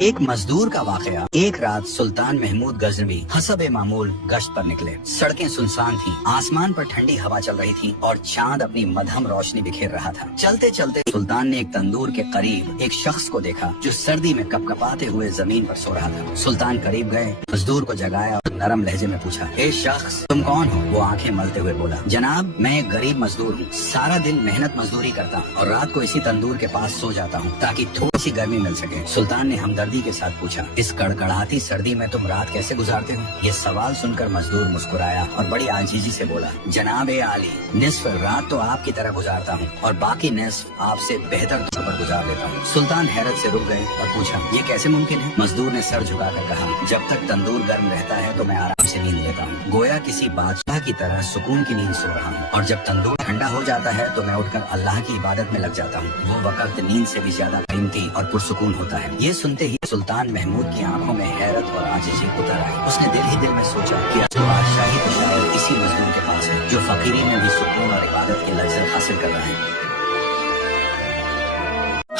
ایک مزدور کا واقعہ۔ ایک رات سلطان محمود غزنوی حسب معمول گشت پر نکلے۔ سڑکیں سنسان تھیں، آسمان پر ٹھنڈی ہوا چل رہی تھی اور چاند اپنی مدھم روشنی بکھیر رہا تھا۔ چلتے چلتے سلطان نے ایک تندور کے قریب ایک شخص کو دیکھا جو سردی میں کپ کپاتے ہوئے زمین پر سو رہا تھا۔ سلطان قریب گئے، مزدور کو جگایا اور نرم لہجے میں پوچھا، اے شخص تم کون ہو؟ وہ آنکھیں ملتے ہوئے بولا، جناب میں ایک غریب مزدور ہوں، سارا دن محنت مزدوری کرتا ہوں اور رات کو اسی تندور کے پاس سو جاتا ہوں تاکہ تھوڑی سی گرمی مل سکے۔ سلطان نے ہمدردی کے ساتھ پوچھا، اس کڑکڑاتی سردی میں تم رات کیسے گزارتے ہو؟ یہ سوال سن کر مزدور مسکرایا اور بڑی عاجزی سے بولا، جناب عالی، نصف رات تو آپ کی طرح گزارتا ہوں اور باقی نصف آپ سے بہتر طور پر گزار لیتا ہوں۔ سلطان حیرت سے رک گئے اور پوچھا، یہ کیسے ممکن ہے؟ مزدور نے سر جھکا کر کہا، جب تک تندور گرم رہتا ہے تو میں آرام سے نیند لیتا ہوں، گویا کسی بادشاہ کی طرح سکون کی نیند سو رہا ہوں، اور جب تندور ٹھنڈا ہو جاتا ہے تو میں اٹھ کر اللہ کی عبادت میں لگ جاتا ہوں، وہ وقت نیند سے بھی زیادہ قیمتی اور پرسکون ہوتا ہے۔ یہ سنتے ہی سلطان محمود کی آنکھوں میں حیرت اور عاجزی اتر آئی۔ اس نے دل ہی دل میں سوچا کہ اصل بادشاہی تو شاید اسی مزدور کے پاس ہے جو فقیری میں بھی سکون اور عبادت کی لذت حاصل کر رہے ہیں۔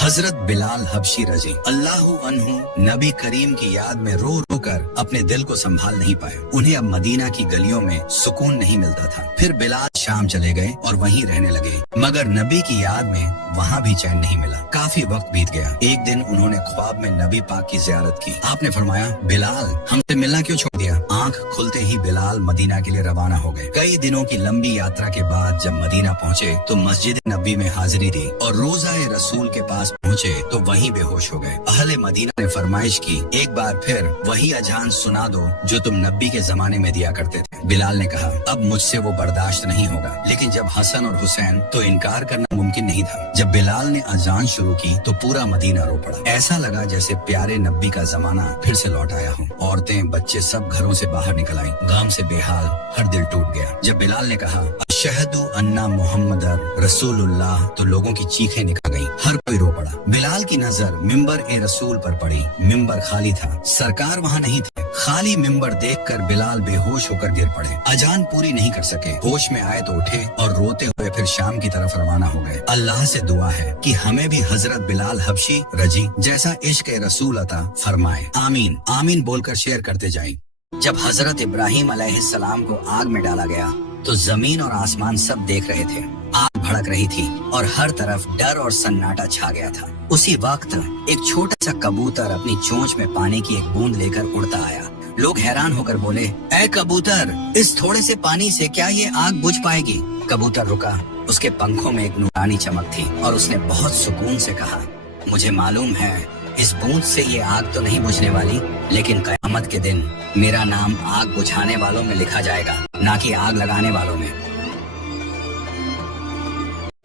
حضرت بلال حبشی رضی اللہ عنہ نبی کریم کی یاد میں رو رو کر اپنے دل کو سنبھال نہیں پائے۔ انہیں اب مدینہ کی گلیوں میں سکون نہیں ملتا تھا۔ پھر بلال شام چلے گئے اور وہیں رہنے لگے، مگر نبی کی یاد میں وہاں بھی چین نہیں ملا۔ کافی وقت بیت گیا۔ ایک دن انہوں نے خواب میں نبی پاک کی زیارت کی۔ آپ نے فرمایا، بلال ہم سے ملنا کیوں چھوڑ دیا؟ آنکھ کھلتے ہی بلال مدینہ کے لیے روانہ ہو گئے۔ کئی دنوں کی لمبی یاترا کے بعد جب مدینہ پہنچے تو مسجد نبی میں حاضری دی اور روزہ رسول کے پاس پہنچے تو وہیں بے ہوش ہو گئے۔ اہل مدینہ نے فرمائش کی، ایک بار پھر وہی اذان سنا دو جو تم نبی کے زمانے میں دیا کرتے تھے۔ بلال نے کہا، اب مجھ سے وہ برداشت نہیں ہوگا، لیکن جب حسن اور حسین تو انکار کرنا ممکن نہیں تھا۔ جب بلال نے اذان شروع کی تو پورا مدینہ رو پڑا۔ ایسا لگا جیسے پیارے نبی کا زمانہ پھر سے لوٹ آیا ہو۔ عورتیں بچے سب گھروں سے باہر نکل آئیں، غم سے بے حال، ہر دل ٹوٹ گیا۔ جب بلال نے کہا، اشہد ان محمد رسول اللہ، تو لوگوں کی چیخیں نکل گئیں، ہر کوئی رو پڑا۔ بلال کی نظر ممبر رسول پر پڑی، ممبر خالی تھا، سرکار وہاں نہیں تھے۔ خالی ممبر دیکھ کر بلال بے ہوش ہو کر گر پڑے، اذان پوری نہیں کر سکے۔ ہوش میں آئے تو اٹھے اور روتے ہوئے پھر شام کی طرف روانہ ہو گئے۔ اللہ سے دعا ہے کہ ہمیں بھی حضرت بلال حبشی رضی جیسا عشق رسول عطا فرمائے، آمین آمین بول کر شیئر کرتے جائیں۔ جب حضرت ابراہیم علیہ السلام کو آگ میں ڈالا گیا تو زمین اور آسمان سب دیکھ رہے تھے۔ آگ بھڑک رہی تھی اور ہر طرف ڈر اور سناٹا چھا گیا تھا۔ اسی وقت ایک چھوٹا سا کبوتر اپنی چونچ میں پانی کی ایک بوند لے کر اڑتا آیا۔ لوگ حیران ہو کر بولے، اے کبوتر، اس تھوڑے سے پانی سے کیا یہ آگ بجھ پائے گی؟ کبوتر رکا، اس کے پنکھوں میں ایک نورانی چمک تھی اور اس نے بہت سکون سے کہا، مجھے معلوم ہے اس بوند سے یہ آگ تو نہیں بجھنے والی، لیکن قیامت کے دن میرا نام آگ بجھانے والوں میں لکھا جائے گا، نہ کہ آگ لگانے والوں میں۔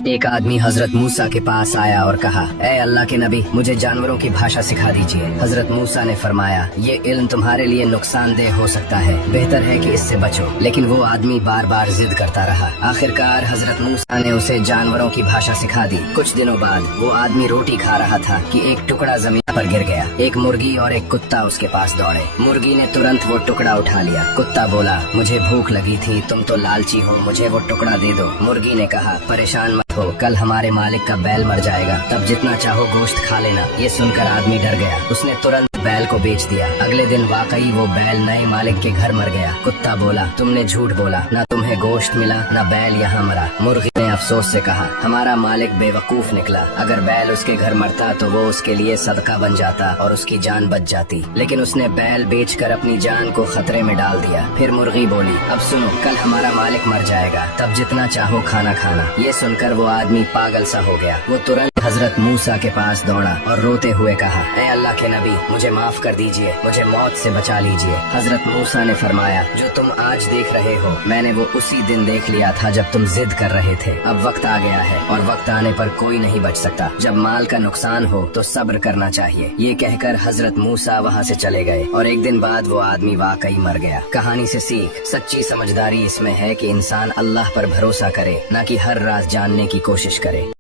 ایک آدمی حضرت موسیٰ کے پاس آیا اور کہا، اے اللہ کے نبی، مجھے جانوروں کی بھاشا سکھا دیجئے۔ حضرت موسیٰ نے فرمایا، یہ علم تمہارے لیے نقصان دہ ہو سکتا ہے، بہتر ہے کہ اس سے بچو۔ لیکن وہ آدمی بار بار ضد کرتا رہا۔ آخرکار حضرت موسیٰ نے اسے جانوروں کی بھاشا سکھا دی۔ کچھ دنوں بعد وہ آدمی روٹی کھا رہا تھا کہ ایک ٹکڑا زمین پر گر گیا۔ ایک مرغی اور ایک کتا اس کے پاس دوڑے۔ مرغی نے ترنت وہ ٹکڑا اٹھا لیا۔ کتا بولا، مجھے بھوک لگی تھی، تم تو لالچی ہو، مجھے وہ ٹکڑا دے دو۔ مرغی نے کہا، پریشان مت ہو، کل ہمارے مالک کا بیل مر جائے گا، تب جتنا چاہو گوشت کھا لینا۔ یہ سن کر آدمی ڈر گیا، اس نے ترنت بیل کو بیچ دیا۔ اگلے دن واقعی وہ بیل نئے مالک کے گھر مر گیا۔ کتا بولا، تم نے جھوٹ بولا، نہ تمہیں گوشت ملا نہ بیل یہاں مرا۔ مرغی نے افسوس سے کہا، ہمارا مالک بے وقوف نکلا، اگر بیل اس کے گھر مرتا تو وہ اس کے لیے صدقہ بن جاتا اور اس کی جان بچ جاتی، لیکن اس نے بیل بیچ کر اپنی جان کو خطرے میں ڈال دیا۔ پھر مرغی بولی، اب سنو، کل ہمارا مالک مر جائے گا، تب جتنا چاہو کھانا کھانا۔ یہ سن کر وہ آدمی پاگل سا ہو گیا۔ وہ ترنت حضرت موسیٰ کے پاس دوڑا اور روتے ہوئے کہا، اے اللہ کے نبی، مجھے معاف کر دیجئے، مجھے موت سے بچا لیجئے۔ حضرت موسیٰ نے فرمایا، جو تم آج دیکھ رہے ہو میں نے وہ اسی دن دیکھ لیا تھا جب تم ضد کر رہے تھے۔ اب وقت آ گیا ہے اور وقت آنے پر کوئی نہیں بچ سکتا۔ جب مال کا نقصان ہو تو صبر کرنا چاہیے۔ یہ کہہ کر حضرت موسیٰ وہاں سے چلے گئے اور ایک دن بعد وہ آدمی واقعی مر گیا۔ کہانی سے سیکھ، سچی سمجھداری اس میں ہے کہ انسان اللہ پر بھروسہ کرے، نہ کہ ہر راز جاننے کی کوشش کرے۔